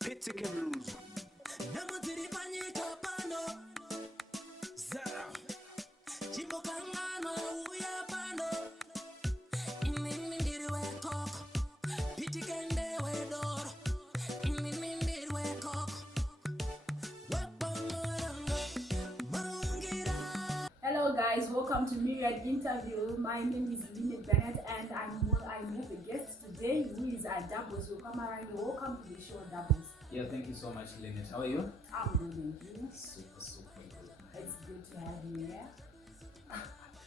Pitikaluzu. Hello guys, welcome to Myriad interview. My name is Zimbabwean and I have a guest today who is Doubles. Marange, welcome to the show, Doubles. Yeah, thank you so much, Lynette. How are you? I'm good, thank you. Super good. It's good to have you here. I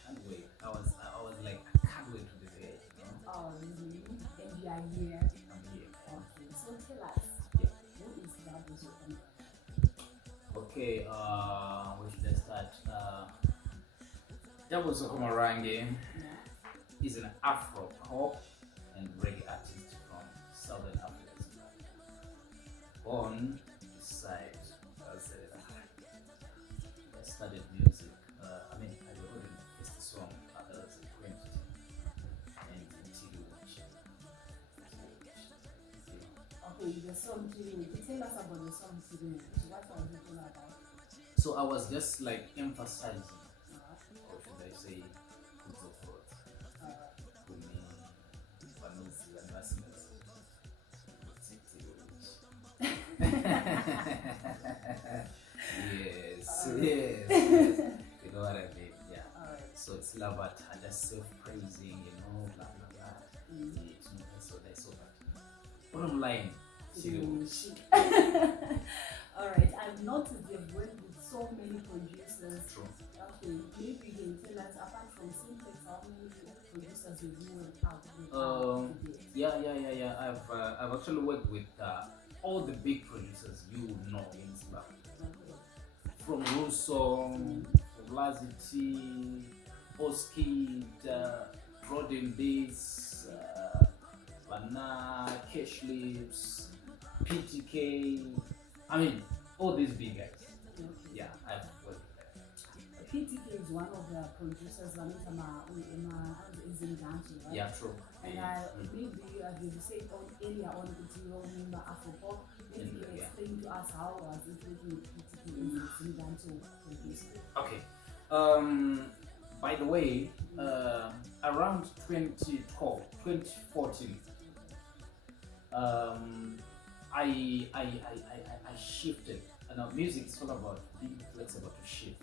can't wait. I was like, I can't wait to be there. You know? Oh, really? And you are here. I'm here. Okay, so tell us, Yeah. who is Doubles? Okay, where should I start? Doubles Marange is an Afro pop and reggae artist from Southern Africa. Born beside I studied music. I recorded my first song as a 20 and Okay, the song Tiru. Tell us about the song Tiru. What was it all about? So I was just like emphasizing, or should I say, yes. You know what I mean? Yeah. So it's allabout, just self-praising, blah blah blah. So that's so bad. Bottom line, Alright, I've noticed you've worked with so many producers. True. Okay, maybe you can tell us, apart from Simplex, how many producers you've worked out with? Yeah. I've actually worked with all the big producers you know in Zimbabwe. From Russo, Lazity, Oskid, Rodin Bass, Bana, Cash Lips, PTK. I mean, all these big guys. Yeah, I've worked with them. PTK is one of the producers is in Ghana, right? Yeah, true. And maybe you said earlier on that you remember Afropop. Maybe you can explain to us how was it working with PTK in Ghana producer. Okay. By the way, around 2012, 2014, I shifted. Now, music is all about being flexible to shift.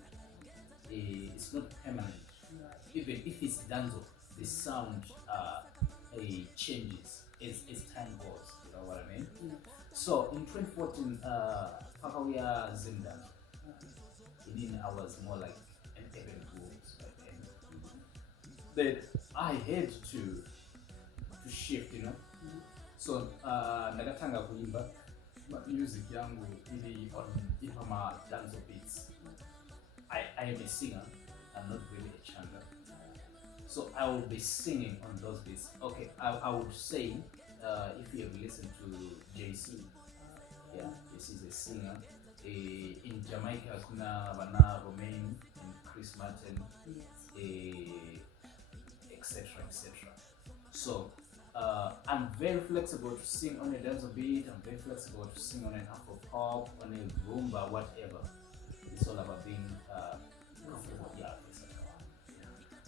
It's not permanent. Even if it's danzo, the sound changes as time goes. You know what I mean? Yeah. So in 2014, Pakawia Zimbabwe. I was more like an urban group back then. Then I had to shift, you know. So ndakatanga kuimba music yangu ili on dance beats. I am a singer. I'm not really a chanter. So I will be singing on those beats. Okay, I would say if you have listened to JC, yeah, this is a singer. In Jamaica, kuna Bana Romain and Chris Martin, etc. So I'm very flexible to sing on a dance beat. I'm very flexible to sing on an Afro pop, on a rumba, whatever. It's all about being comfortable. Yeah.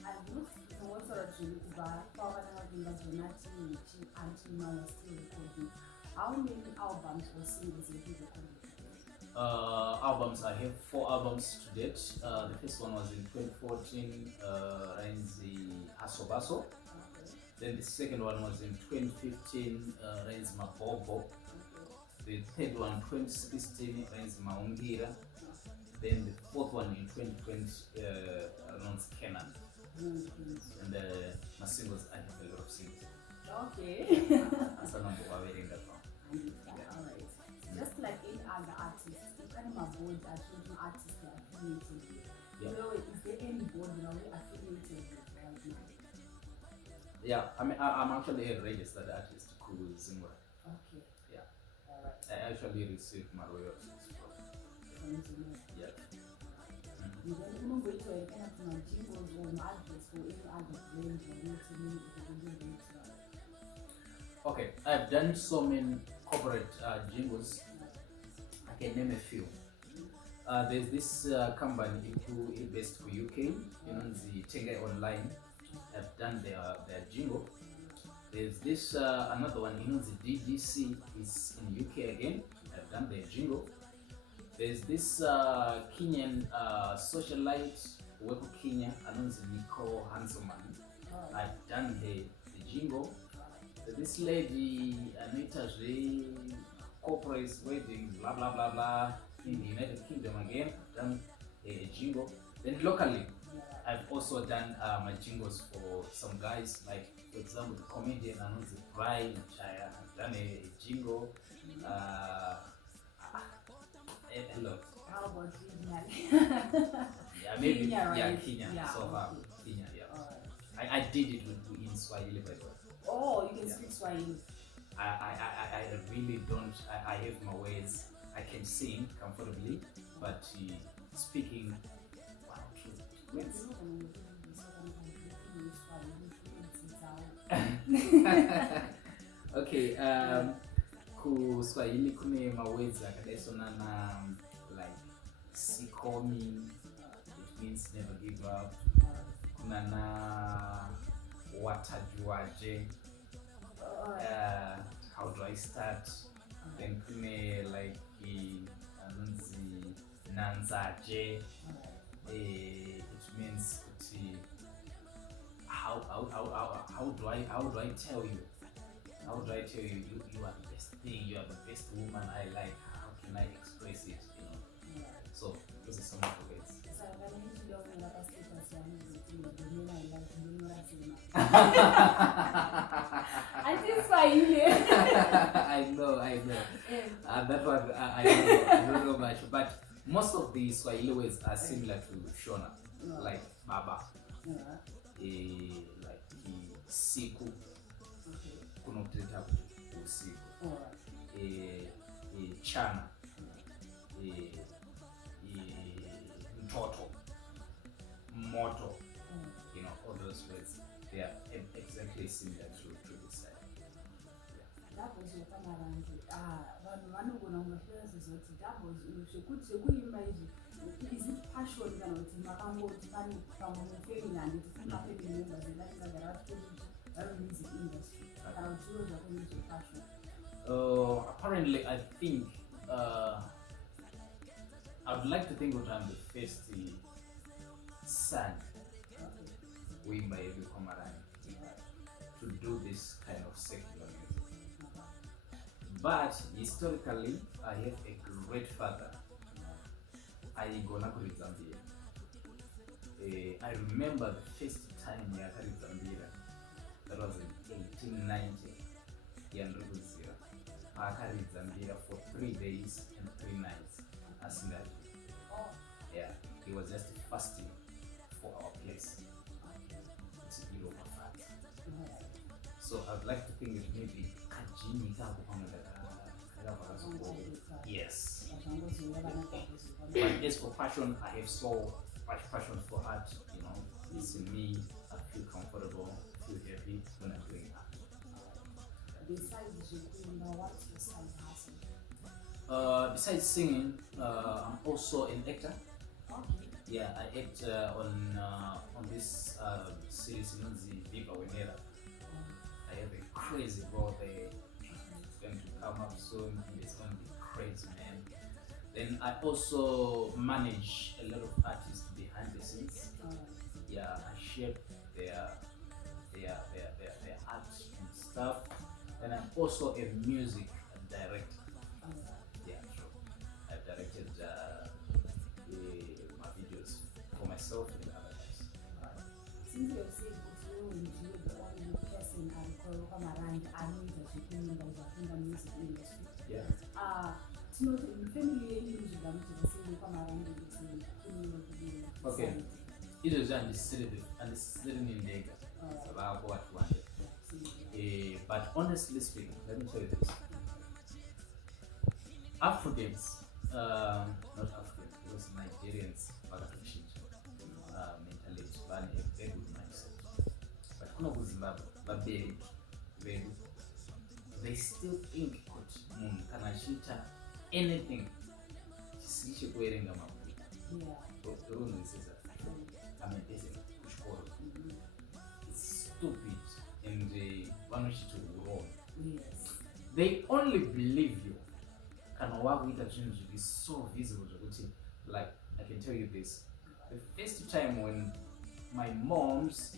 I've looked for sort of how many albums or singles have you recorded? Albums. I have 4 albums to date. The first one was in 2014, Renzi Hasobaso. Then the second one was in 2015, Renzi Mabobo. The third one, 2016, Renzi Maungira. Then the fourth one in 2020, announced Kenan. And my singles, I have a lot of singles. Okay. That's the number one wearing that one. Alright. Just like any other artist, you can't avoid that certain artists are affiliated with. You know, is there anybody now affiliated with right now? Yeah, I'm actually a registered artist called Zimbabwe. Okay. Yeah. Alright. I actually received my royalties from Zimbabwe. Yeah. You don't go to any kind of jingles or adverts for any other brand or anything if you don't do it. Okay, I've done so many corporate jingles. I can name a few. There's this company who is based for UK, the Tenga Online. I've done their jingle. There's this another one, the DDC is in UK again. I've done their jingle. There's this Kenyan socialite wekwa Kenya, the Nico Hanselman. I've done the jingle. This lady Anita's corporate wedding, blah blah blah blah, in the United Kingdom again. I've done a jingle. Then locally, I've also done my jingles for some guys, like for example the comedian Brian Mutare. I've done a jingle. A lot. How about regionally? Yeah, maybe Kenya, right? yeah, Kenya. Yeah, So far, okay. Kenya, yeah. Alright. I did it in Swahili, by the way. Oh, you can Yeah. speak Swahili. I really don't. I have my ways. I can sing comfortably, but speaking, wow, Yes. okay. Ku Swahili kune mawezi akadaisona na like sikomi, it means never give up. Kuna na watajuaje, how do I start? Then kune like anunzi nanzaje, it means how do I tell you? How do I tell you you are the best thing, you are the best woman I like? How can I express it? So those are some of the ways. I think Swahili. I know. That one I don't know much, but most of the Swahili words are similar to Shona, like Baba, like Siku, kunokuteta usiku, Chana, Mtoto, Moto, all those words, they are exactly similar to this side. Doubles wekwa Marange. Vanhu vanogona kungohleya zizoti doubles zvekuimba izvi, is it passion kana kuti makangoti pane pamwe mufemi handiti simafemi members evatigara vachitoiti vari music industry kana kuti zviro zvako nezvepassion? Apparently, I think I would like to think that I'm the first son win by every Marange to do this kind of secular music. But historically, I have a great father. I gonna go to Zambia. I remember the first time I carried Zambia. That was in 1890. I carried Zambia for 3 days and 3 nights. As in that. Yeah, he was just fasting for our place. It's Europe. So I'd like to think that maybe Kajini yes. But as for passion, I have so much passion for art, it's in me. I feel comfortable, feel happy when I'm doing art. Besides singing, what's your side hustle? Besides singing, I'm also an actor. Okay. Yeah, I act on this series, the Viva Wenera. I have a crazy role there. It's going to come up soon. It's going to be crazy, man. Then I also manage a lot of artists behind the scenes. Yeah, I shape their art and stuff. And I'm also a music director. Yeah, sure. I've directed my videos for myself and other guys. Since you have said that you are the only person I call Marange, I know that you can in the music industry. Yeah. It's not in family music, I'm just saying Marange. Okay. It was understanding in Lega. About what one. But honestly speaking, let me tell you this. Africans, not Africans, it was Nigerians, mentally, run a very good mindset. But kuna ku Zimbabwe, babeli, vedu, they still think kuti munhu kana achiita anything chisiri chekuerenga mabhuku. I'm a peasant kuchikoro. It's stupid and vanochiti uroro. They only believe you kana wakuita zvinhu zviri so visible zvokuti, like, I can tell you this, the first time when my moms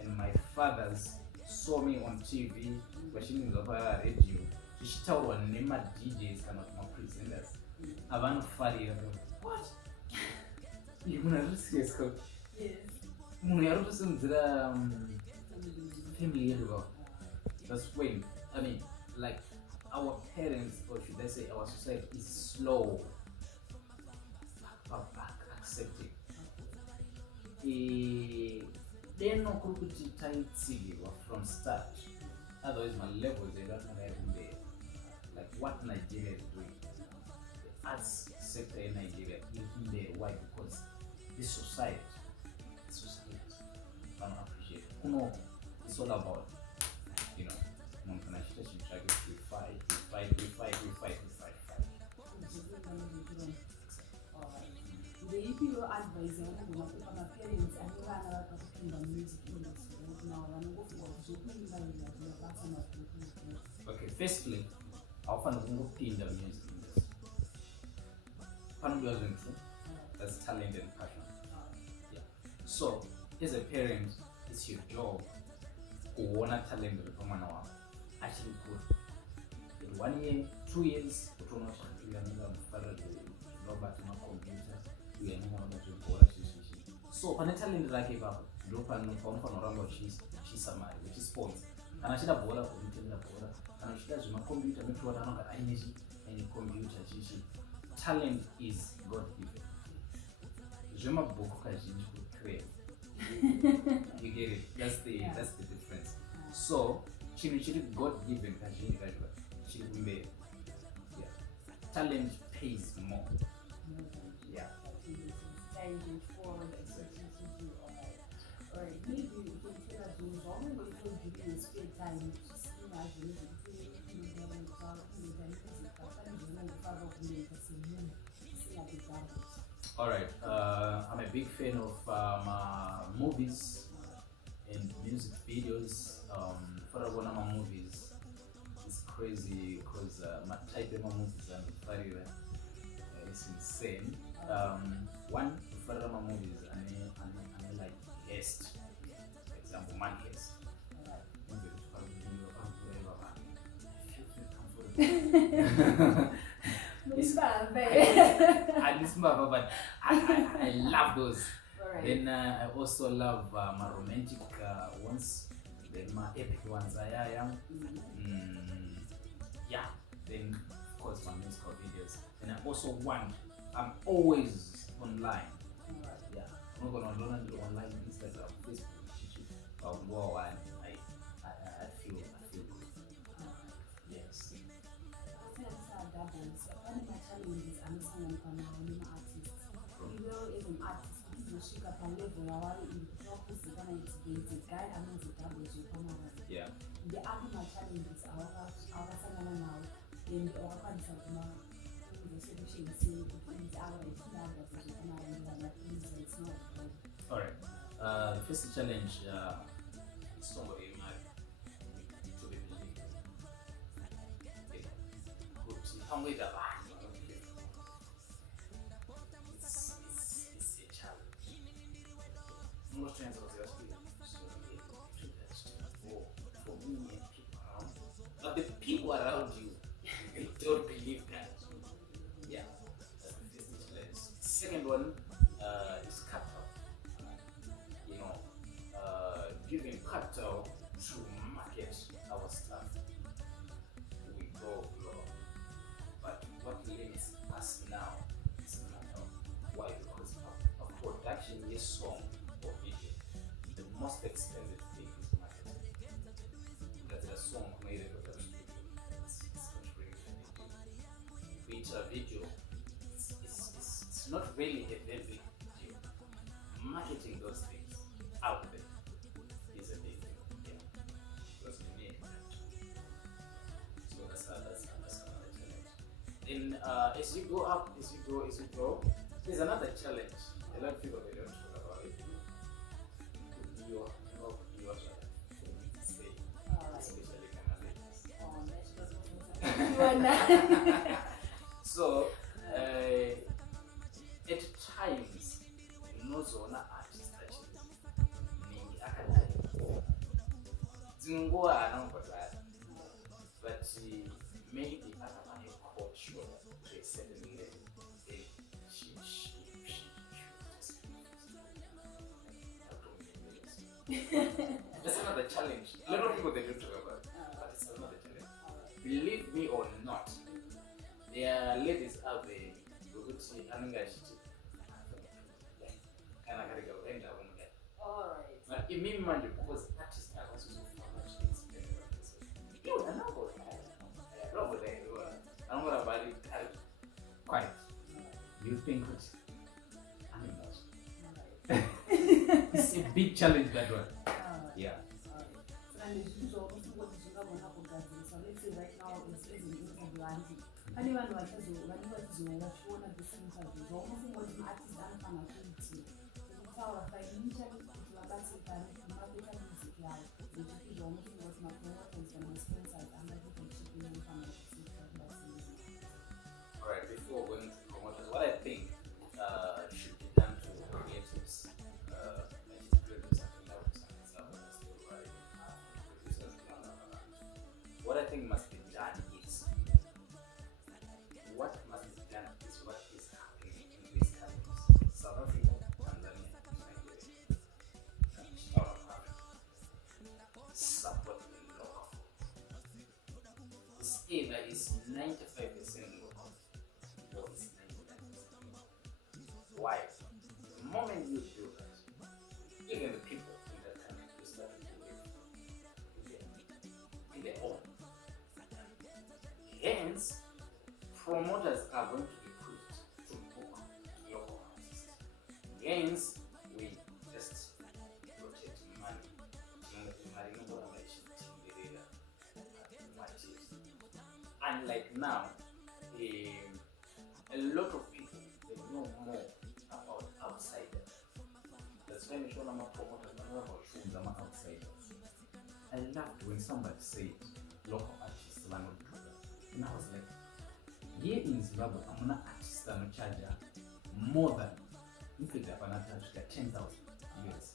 and my fathers saw me on TV vachiningwa paradio zvichitaurwa nema-DJs kana kuti ma-presenters, havanofarira what? Munhu ari serious ka? Munhu ari kusimudzira family yedu ka? That's when, I mean, like, our parents, or should I say our society, is slow accepting. They're not going to tell from start. Otherwise, my levels, they don't know there. Like what Nigeria is doing, the arts sector in Nigeria is in there. Why? Because this society, I don't appreciate it. You know, it's all about, you know, we fight. The EPO advice my parents and the music industry now. Okay, firstly, I often look in the music industry. That's talent and passion. Yeah. So, as a parent, it's your job to want talent from an hour. Actually, good. In 1 year, 2 years, you know, so pane talent rake ipapo ndo panofanirwa chisamari vechisports. Kana achida bhora kumutenda bhora, kana achida zvemakombiyuta notoona anonga aine kombiyuta chichi. Talent is God given. Zvemabhuku kazhinji kucreate. You get it? That's the difference. So chinhu chiri God given kazhinji kacho chiri kumberi. Yeah. Talent pays more. Yeah. Alright, maybe you can tell us when you give you spare time, Alright, I'm a big fan of movies and music videos. For one of my movies, it's crazy because my type of movies and it's insane. One for my movies and like guest, for example, man guest. But I love those. Right. Then I also love my romantic ones, then my epic ones. Yeah. Then of course my musical videos. And I also I'm always online. Yeah. I'm not gonna do online Instagram, Facebook. I'll go on. I feel good. Yes. Yeah. The other challenges are in all right. The first challenge is somebody to be believed. It's a challenge. Most times I was for me and people around, but the people around you, they don't believe that. Yeah, that's the first challenge. Second one is capital. You know, giving capital to market our stuff. We go global. But what limits us now is capital. Why? Because of production is song or video. The most expensive thing is marketing. That's a song made a production video. It's which a video, it's not really a very big deal. Marketing those things out there is a big deal. Yeah. Because we need that. in as you go up, as you go, there's another challenge. A lot of people they don't talk about it. Your say, especially Canadians. So at times, unozona artists actually ningi akadai. Zinguwa anongodai, but maybe anamane culture to a certain level. That's another challenge. A lot of people they don't talk about it, but it's another challenge. Believe me or not, there are ladies out there who would say, I'm going to alright. But it means man because artists are also so much you are not going I'm going to buy it quite. You think it's it's a big challenge that one. Yeah. And it's usually what is not going to happen. So let's say right now it's in Zimbabwean. Anyone who has what at the same time, is almost what an artist and fan activity. The power of like initially to a basic and market music, yeah, which is almost what my promoter is going to spend and other people shipping in from the Alright, before going to promoters, what I think should be done to creatives. What I think must be done is what is happening in these countries. South Africa, Tanzania, Nigeria, South Africa. Support the local. It's either is 95% local or it's 99%. Why? The moment you do that, even the people in that country will start to live in their own. Hence, promoters are going to be pushed to book local artists. Hence, we just protect money. Unlike now, a lot of people they know more about outsiders. That's why we show them promoters about outsiders. I loved when somebody said local artists are not true. And I was like, here in Zimbabwe, I'm not artist that charge more than in fact I'm not charge 10,000 US.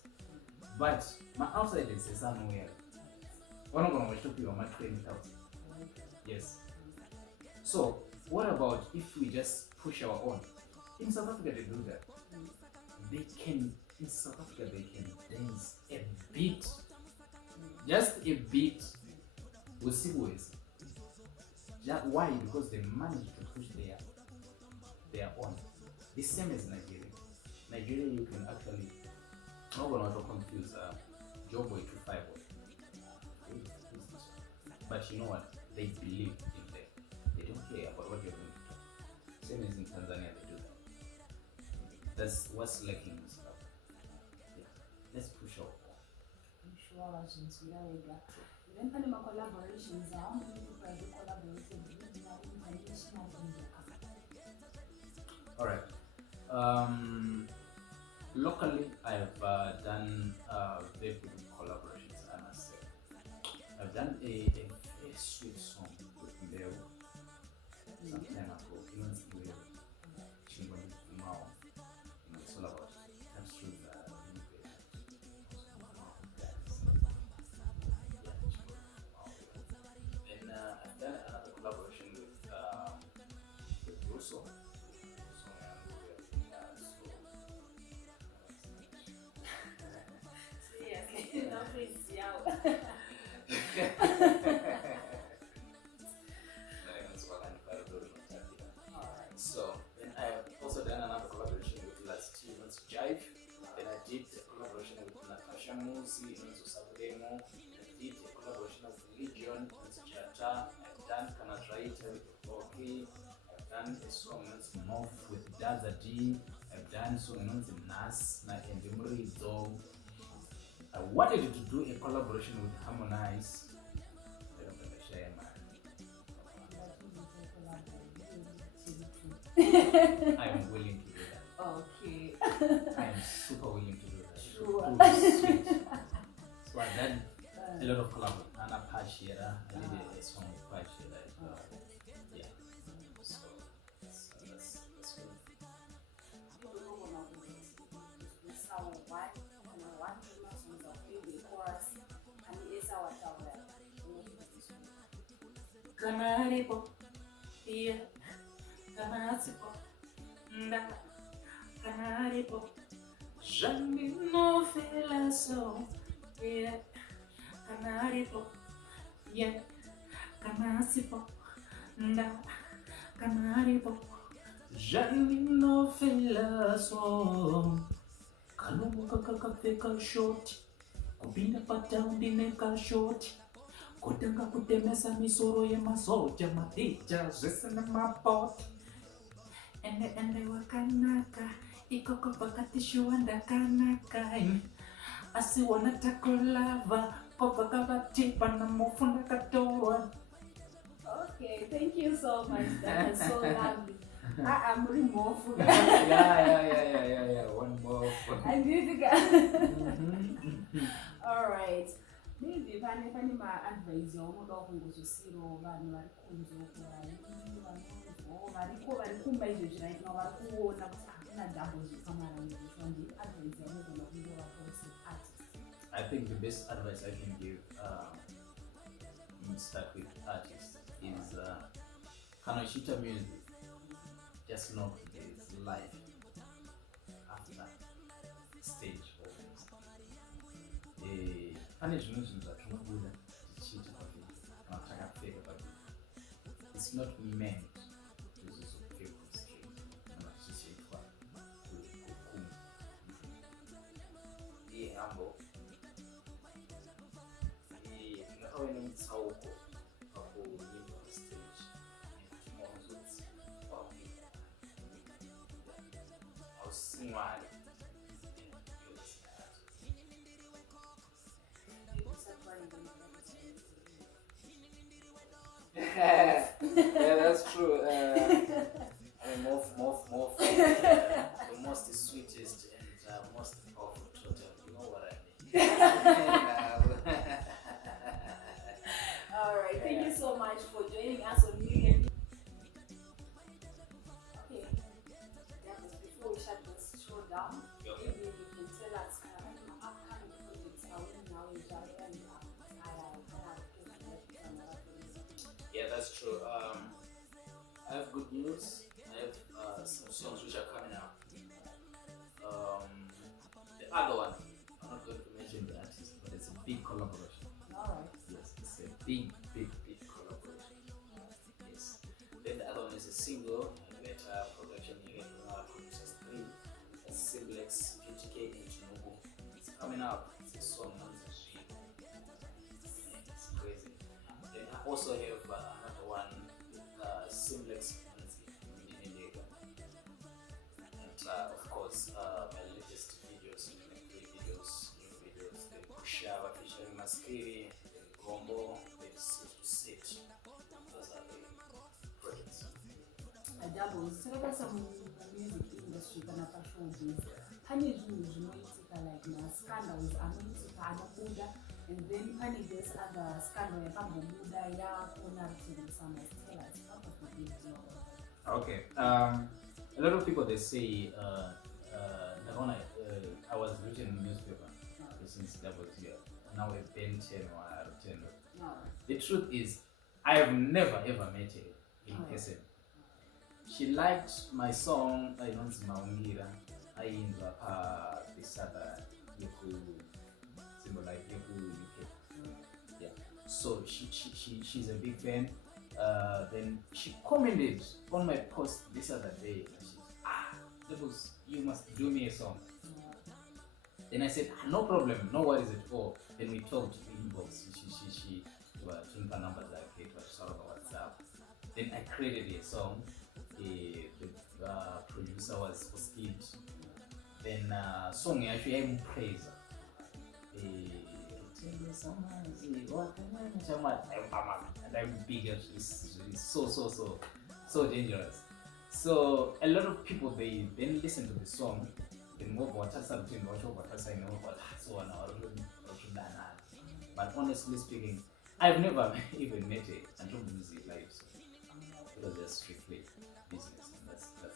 But my outsiders is somewhere. One of them will show you 20,000. Yes. So what about if we just push our own? In South Africa they do that. They can in South Africa they can dance a beat. Just a beat with segues. Why? Because they managed to push their own. The same as Nigeria. Nigeria you can actually not to confuse Job Boy to 5 Boy. But you know what? They believe in them. They don't care about what you're doing. Same as in Tanzania they do that. That's what's lacking in stuff. Yeah. Let's push our own. I'm sure I should see that we got. Even kind of collaborations, how many people have collaborated with international Alright. Locally, I've done very good collaborations, I must say. I've done a sweet song with Leo some time ago. It's all about that's true and I've done another collaboration with Russo. So then I have also done another collaboration with Last Steven's Jive. Then I did a collaboration with Natasha Musi in Sabremo. I did a collaboration with Legion in Chata. I've done Kanatraita with Rocky. I've done a song with Moff with Daza D. I've done a song with Nas and Murizo. I wanted to do a collaboration with Harmonize. I'm willing to do that. Okay. I'm super willing to do that. Sure. To be sweet. So I've done a lot of collab with Anna Pashira. I did a song with Pashira as well. Yeah. So that's good. Kanaripo, yeah, kanasipo, nda, kanaripo, jamais no feel so, yeah, kanaripo, yeah, kanasipo, nda, kanaripo, jamais no feel so, kalumu kakakapeka short, kupinda pataundi neka short. Kutanga kutemesa misoro yemasoja matija zesena mapot ende wakanaka ikoko pakati shuanda kanaka asi wanataka lava kopaka batipa na mofunda katoa. Okay, thank you so much. That was so lovely. I'm removed. Yeah. One more. I need to go. All right. Maybe pani ma advise yo mo do kunguzusiro vanhu vari kunze uko vari kumba izvezvi right now vari kuona kuti hakuna doubles zvekamaranje zvandi advise yo mugona kunge vaporese artist. I think the best advice I can give start with artists is kana uchiita music just know there is life after stage always. Pane zvimwe zvinhu zvatinobuda tichiita pabhizi kana takapfeka pabhizi. It's not meant kuti zvizopfekwa straight kana tichizoitwa kukumba. Be humble. Tingave nemutsauko pakuimba pastage nekuti mauzodzi wapika hausi Mwari. Yeah, that's true. More. The most sweetest and most powerful totem. You know what I mean? All right. Thank you so much for joining us on Myriad. Okay. Before we shut this show down, maybe you can tell us upcoming projects are now in Japan. Yeah, that's true. I have good news. I have some songs which are coming out. The other one, I'm not going to mention the artist, but it's a big collaboration. Alright. Yes, it's a big collaboration. Yes. Then the other one is a single, better production here from our producers 3. A Simplex, PTK, and Chinobu. It's coming out. It's a song. It's crazy. Then I also have another one with Simplex and of course my latest videos, new videos, then Kushava featuring Maskiri, then Gombo, then Sit. Those are the projects. Doubles. Saka some music industry kana pashowbiz. Pane zvinhu zvinoitika like scandals anoitika anobuda and then pane this other scandal yakambobuda yakuona rutengesa masters. Okay. A lot of people they say I was written in newspaper since that was here. Now it's been 10 or 10. The truth is, I have never ever met her in person. She liked my song. I don't Zimbabwean. I in this other symbol like UK. Yeah. So she's a big fan. Then she commented on my post this other day. You must do me a song. Then I said, no problem, no worries at all. Then we talked inbox. She tuned her numbers like it was sort of WhatsApp. Then I created a song. The producer was Skid. Then song actually I'm praise. And I'm big, it's so dangerous. So a lot of people, they then listen to the song, then move what I know what so on. But honestly speaking, I've never even met a Android music live, so it was just strictly business, and that's it.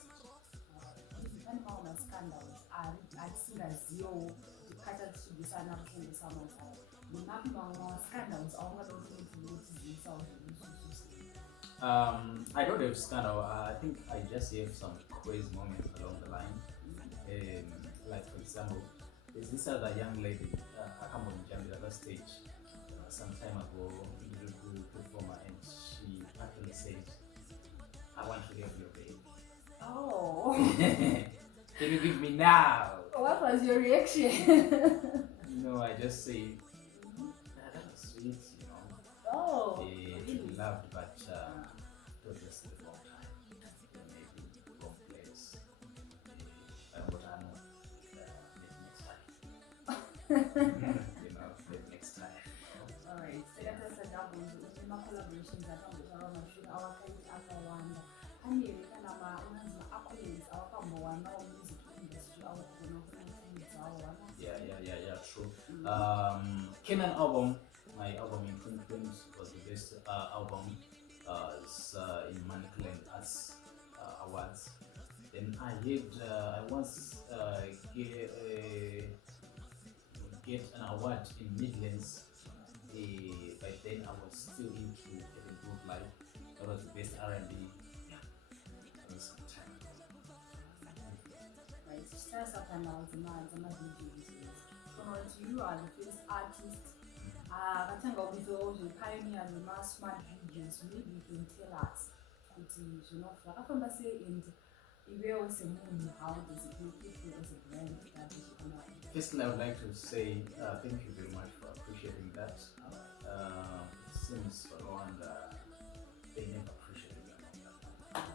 Depending on the scandals, I've seen as yo, the pattern should be signed up to the summer time. The mapping on scandals, I want to go to the sound. I don't have scandal. I think I just have some crazy moments along the line. Like for example, there's this other young lady, I come on Jamila stage some time ago, performer, and she actually said, "I want to have your baby." Oh. Can you give me now? What was your reaction? No, I just said, that was sweet, you know. Oh. Really loved, but it was just the wrong time. Maybe the wrong place. But I know next time. You know, next time. Alright, let us set up on the collaborations that I'm around my shoot our kind after one. And here we can have accolades, our number one, our music industry, our Yeah, true. Kenan album, my album in 2020 was the best album. It's in Manicland Arts Awards. Then I once get an award in Midlands. By then I was still into Kevin Group Live. That was the best R&B. Yeah, that was some time. Right, so start up and now the DJs. So you are the first artist. I think of the pioneer the mass smart DJs. Maybe you can tell us. You know, I can say and how does it make you feel as a brand that is Firstly, I would like to say thank you very much for appreciating that. It seems Rwanda, they never appreciated that.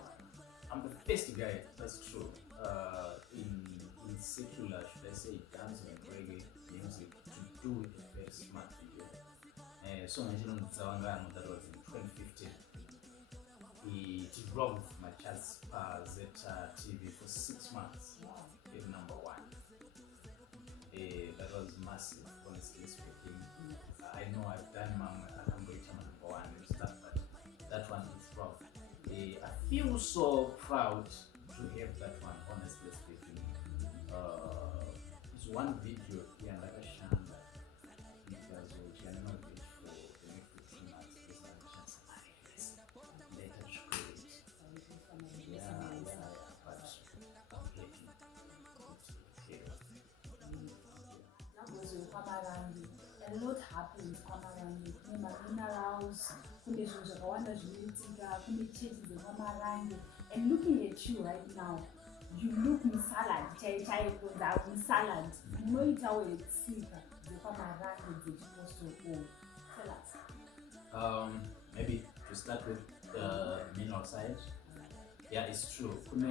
I'm the first guy, that's true, in secular, should I say, dance and reggae music to do a very smart video. So mentioned Zawangano, that was in 2015. It drove my charts Zeta TV for 6 months. It number one. That was massive, honestly speaking. I know I've done Mambo number one and stuff, but that one is rough. I feel so proud to have that one, honestly speaking. It's one video, yeah, like a shamba. Because we are not for the next 2 months. A lot happens Marange. Minerals, and looking at you right now, you look in salad, salad. You know it's how it's sick. Tell us. Maybe to start with the mineral side. Yeah, it's true. Kuna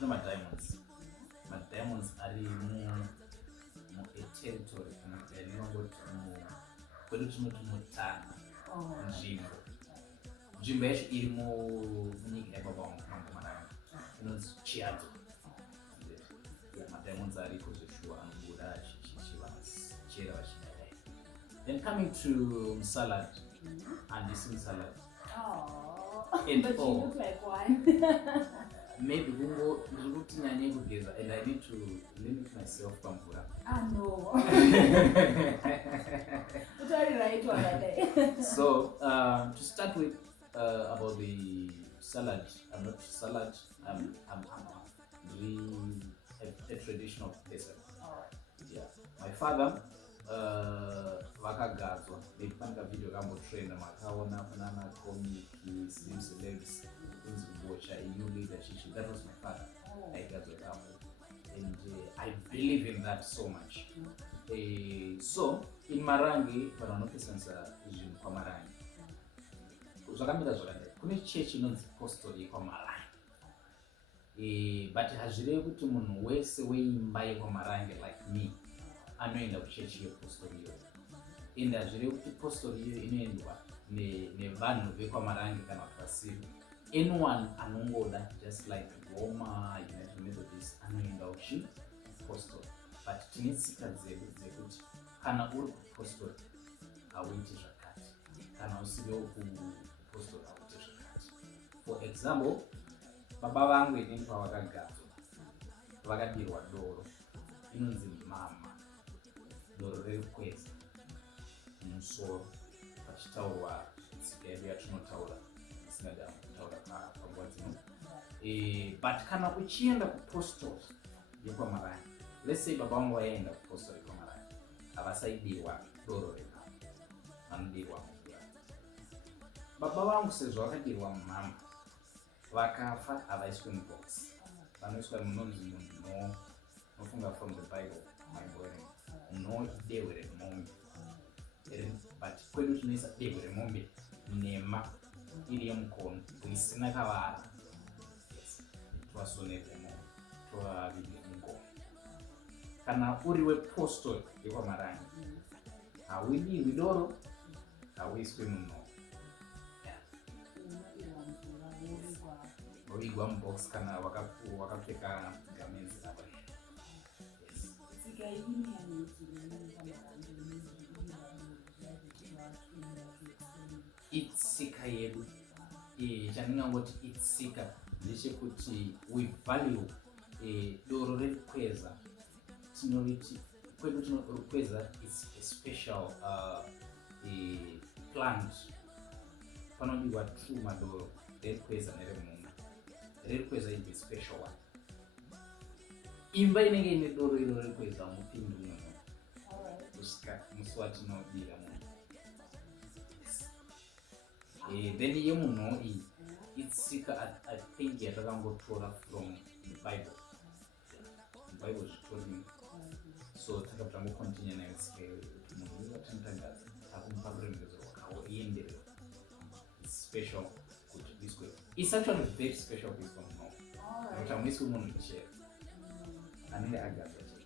my diamonds. My diamonds are a territory. Mutare. Nzvimbo yacho iri munyika yababa vangu Marange inonzi Chiadzo. Madiamonds ariko zveshuwa anobuda achichera vachidai. Then coming to salad, and this is salad. Oh, and but all. You look like one. Maybe and I need to limit myself from Pura. No. Right. So to start with, about the salad, I'm not salad. I'm really a traditional person. Yeah, my father. Vakagadzwa veipanga video kambotrenda makaona panana komiki slim celebs kunzi kubocha a new leadership. That was my father. Aigadzwa kambo, and I believe in that so much. So in Marange vanonopesanyisa zvinhu kwaMarange zvakamira zvakadai. Kune church inonzi Apostle kwaMarange, but hazvirevi kuti munhu wese weimba yekwaMarange like me anoenda kuchechi yepostori iyoyo, ende hazvirevi kuti postori iyoyo inoendwa nevanhu vekwaMarange kana kuti vasiri. Anyone anongoda just like Roma, United Methodist, anoenda postal. But tinetsika dzedu dzekuti kana uri postal hauiti zvakati, kana usirewo postal hauiti zvakati. For example, baba vangu inini pavakagadzwa vakadirwa doro inonzi mama, doro rekukweza musoro pachitaurwa tsika yedu yatinotaura isingada kutaura panguva dzino. But kana uchienda kupostal yekwaMarange, let's say baba vangu vaenda kupostal yekwaMarange, havasaidirwa doro remama, vanodirwa mvura. Baba vangu sezvo vakadirwa mama, vakafa havaiswe mubox, vanoiswa munonzi munhu nofunga from the Bible, no dehwe remombe. But kwedu tinoisa dehwe remombe nema iri yemukono isina kavara, twasonere remombe twavige mugomo. Kana uri wepostal yekwaMarange hauidirwi doro, hauiswi munhu, wavigwa mubox kana wakapfeka gamenzi ravo. Itsika yedu, chandingangoti itsika ndechekuti we value doro rekukweza. Tinoriti kwedu tinokweza is a special plant. Panodigwa true madoro rekukweza neremuna. Rekukweza is a special one. Imba inenge ine doro iro rekukweza mupindu muno kusika musi watinodira munhu. Then yemunhu iyi itsika I think yatakangotora from the Bible. The Bible zvitori, so takabva continue nayo tsika kuti munhu watinotagaza akumupa ruremekedzo rwakawo ienderera. It's special kuti viswe. It's actually very special kuiswa munhu, nokuti hamuiswi munhu chero anenge agadzwa chete.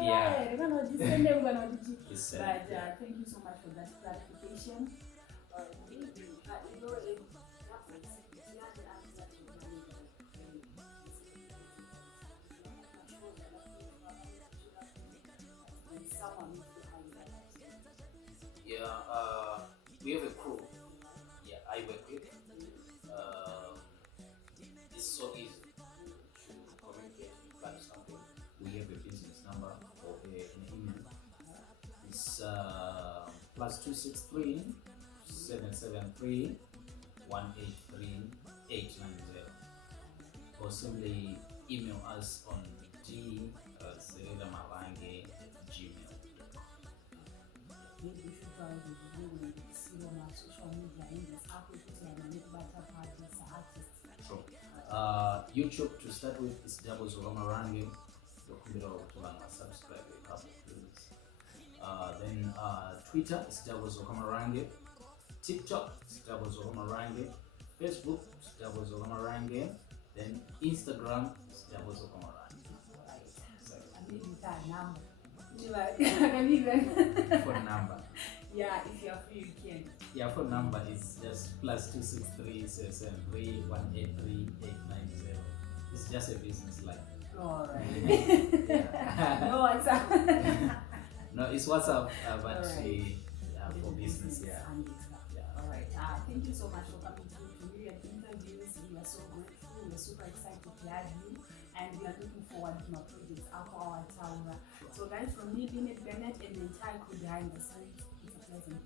Yeah. But thank you so much for that clarification. Yeah, we have a crew. Yeah, I work with. It's so easy to communicate and plan something. We have a business number or an email. It's +263 773 183 890, or simply email us on d@marange@gmail.com. Maybe you should try to see on our social media in this Sure. YouTube to start with is Marange. Subscribe please. Then Twitter is Marange. TikTok is Marange. Facebook is Marange. Then Instagram is Marange. Phone number. Yeah, if you're free, you can. Yeah, phone number is just +263 773 183 890. It's just a business line. Alright. Yeah. No WhatsApp. No, it's WhatsApp, but Right. for business. Yeah. Alright. Thank you so much for coming to Myriad interviews. We are so grateful. We are super excited to have you, and we are looking forward to more projects after our town. So guys, from me, Bennett, and the entire crew behind the scenes, it's a pleasant